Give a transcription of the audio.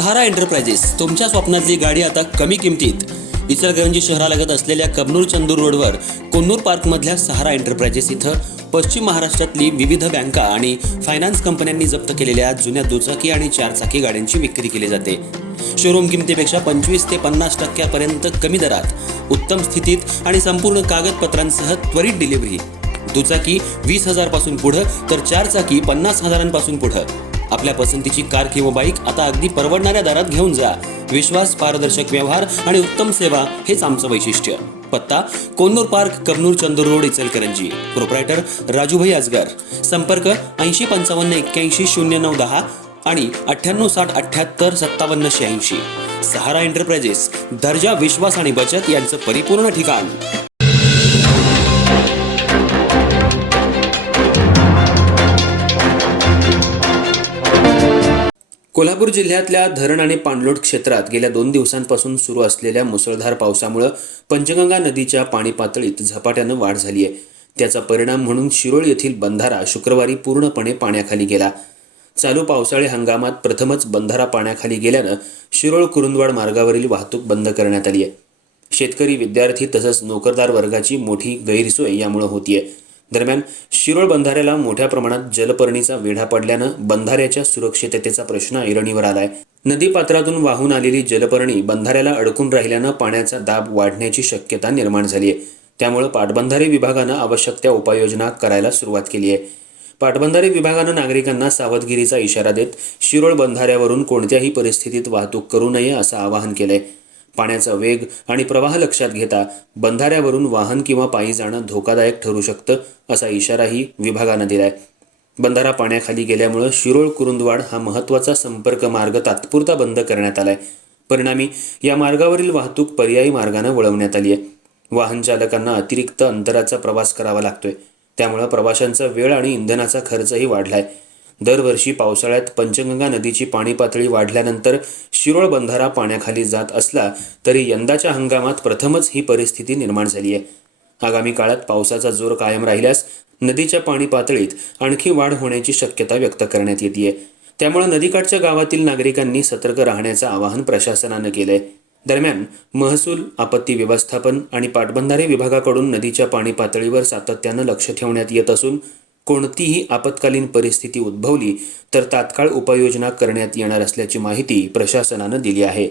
सहारा enterprises तुमच्या स्वप्नातली गाडी आता कमी किमतीत. इचलकरंजी शहरालगत असलेल्या कबनूर चंदूर रोडवर कोन्नूर पार्कमधल्या सहारा एंटरप्राइजेस इथं पश्चिम महाराष्ट्रातली विविध बँका आणि फायनान्स कंपन्यांनी जप्त केलेल्या जुन्या दुचाकी आणि चारचाकी गाड्यांची विक्री केली जाते. शोरूम किमतीपेक्षा 25 ते 50% कमी दरात, उत्तम स्थितीत आणि संपूर्ण कागदपत्रांसह त्वरित डिलिव्हरी. दुचाकी 20,000 पासून पुढे तर चारचाकी 50,000 पुढे. आपल्या पसंतीची कार किंवा बाईक आता अगदी परवडणाऱ्या दरात घेऊन जा. विश्वास, पारदर्शक व्यवहार आणि उत्तम सेवा हेच आमचं वैशिष्ट्य. पत्ता Konnur park, Kabnoor Chandur road, Ichalkaranji. Proprietor Rajubhai Ajgar. संपर्क 8055810910 आणि 9860785786. सहारा एंटरप्राइजेस, दर्जा, विश्वास आणि बचत यांचं परिपूर्ण ठिकाण. कोल्हापूर जिल्ह्यातल्या धरण आणि पाणलोट क्षेत्रात गेल्या 2 दिवसांपासून सुरू असलेल्या मुसळधार पावसामुळे पंचगंगा नदीच्या पाणी पातळीत झपाट्यानं वाढ झाली आहे. त्याचा परिणाम म्हणून शिरोळ येथील बंधारा शुक्रवारी पूर्णपणे पाण्याखाली गेला. चालू पावसाळी हंगामात प्रथमच बंधारा पाण्याखाली गेल्यानं शिरोळ कुरुंदवाड मार्गावरील वाहतूक बंद करण्यात आली आहे. शेतकरी, विद्यार्थी तसंच नोकरदार वर्गाची मोठी गैरसोय यामुळे होतीये. दरम्यान शिरोळ बंधाऱ्याला मोठ्या प्रमाणात जलपर्णीचा वेढा पडल्यानं बंधाऱ्याच्या सुरक्षिततेचा प्रश्न ऐरणीवर आलाय. नदीपात्रातून वाहून आलेली जलपर्णी बंधाऱ्याला अडकून राहिल्यानं पाण्याचा दाब वाढण्याची शक्यता निर्माण झाली आहे. त्यामुळे पाटबंधारे विभागानं आवश्यक त्या उपाययोजना करायला सुरुवात केली आहे. पाटबंधारे विभागानं नागरिकांना सावधगिरीचा इशारा देत शिरोळ बंधाऱ्यावरून कोणत्याही परिस्थितीत वाहतूक करू नये असं आवाहन केलंय. पाण्याचा वेग आणि प्रवाह लक्षात घेता बंधाऱ्यावरून वाहन किंवा पायी जाणं धोकादायक ठरू शकतं असा इशाराही विभागानं दिलाय. बंधारा पाण्याखाली गेल्यामुळे शिरोळ कुरुंदवाड हा महत्त्वाचा संपर्क मार्ग तात्पुरता बंद करण्यात आलाय. परिणामी या मार्गावरील वाहतूक पर्यायी मार्गाने वळवण्यात आली आहे. वाहन चालकांना अतिरिक्त अंतराचा प्रवास करावा लागतोय. त्यामुळे प्रवाशांचा वेळ आणि इंधनाचा खर्चही वाढलाय. दरवर्षी पावसाळ्यात पंचगंगा नदीची पाणी पातळी वाढल्यानंतर शिरोळ बंधारा पाण्याखाली जात असला तरी यंदाच्या हंगामात प्रथमच ही परिस्थिती निर्माण झाली आहे. आगामी काळात पावसाचा जोर कायम राहिल्यास नदीच्या पाणी पातळीत आणखी वाढ होण्याची शक्यता व्यक्त करण्यात येते. त्यामुळे नदीकाठच्या गावातील नागरिकांनी सतर्क राहण्याचं आवाहन प्रशासनानं केलंय. दरम्यान महसूल, आपत्ती व्यवस्थापन आणि पाटबंधारे विभागाकडून नदीच्या पाणी पातळीवर सातत्यानं लक्ष ठेवण्यात येत असून कोणतीही आपत्कालीन परिस्थिती उद्भवली तर तात्काळ उपाययोजना करण्यात येणार असल्याची माहिती प्रशासनानं दिली आहे.